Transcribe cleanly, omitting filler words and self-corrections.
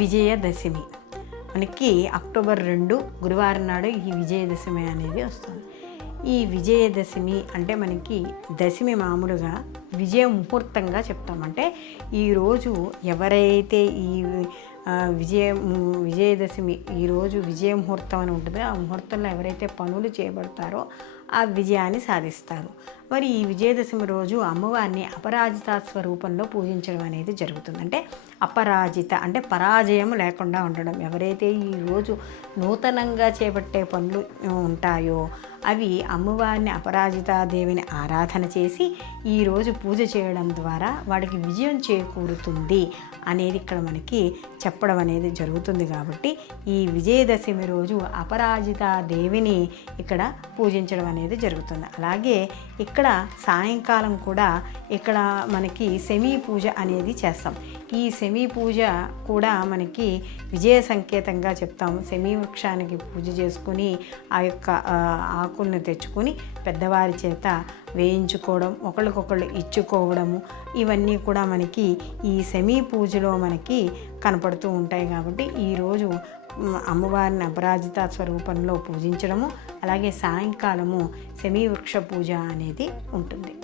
విజయదశమి. మనకి అక్టోబర్ 2 గురువారం నాడు ఈ విజయదశమి అనేది వస్తుంది. ఈ విజయదశమి అంటే మనకి దశమి మామూలుగా విజయ ముహూర్తంగా చెప్తామంటే ఈరోజు ఎవరైతే ఈ విజయదశమి ఈరోజు విజయ ముహూర్తం అని ఉంటుంది. ఆ ముహూర్తంలో ఎవరైతే పనులు చేయబడతారో ఆ విజయాన్ని సాధిస్తారు. మరి ఈ విజయదశమి రోజు అమ్మవారిని అపరాజిత స్వరూపంలో పూజించడం అనేది జరుగుతుంది. అంటే అపరాజిత అంటే పరాజయం లేకుండా ఉండడం. ఎవరైతే ఈరోజు నూతనంగా చేపట్టే పనులు ఉంటాయో అవి అమ్మవారిని అపరాజితాదేవిని ఆరాధన చేసి ఈరోజు పూజ చేయడం ద్వారా వాడికి విజయం చేకూరుతుంది అనేది ఇక్కడ మనకి చెప్పడం అనేది జరుగుతుంది. కాబట్టి ఈ విజయదశమి రోజు అపరాజితాదేవిని ఇక్కడ పూజించడం అనేది జరుగుతుంది. అలాగే ఇక్కడ సాయంకాలం కూడా ఇక్కడ మనకి సెమీ పూజ అనేది చేస్తాం. ఈ సెమీ పూజ కూడా మనకి విజయ సంకేతంగా చెప్తాము. సెమీ వృక్షానికి పూజ చేసుకుని ఆ యొక్క ఆకుల్ని తెచ్చుకొని పెద్దవారి చేత వేయించుకోవడం, ఒకళ్ళకొకళ్ళు ఇచ్చుకోవడము, ఇవన్నీ కూడా మనకి ఈ సెమీ పూజలో మనకి కనపడుతూ ఉంటాయి. కాబట్టి ఈరోజు అమ్మవారిని అపరాజిత స్వరూపంలో పూజించడము, అలాగే సాయంకాలము సెమీ వృక్ష పూజ అనేది ఉంటుంది.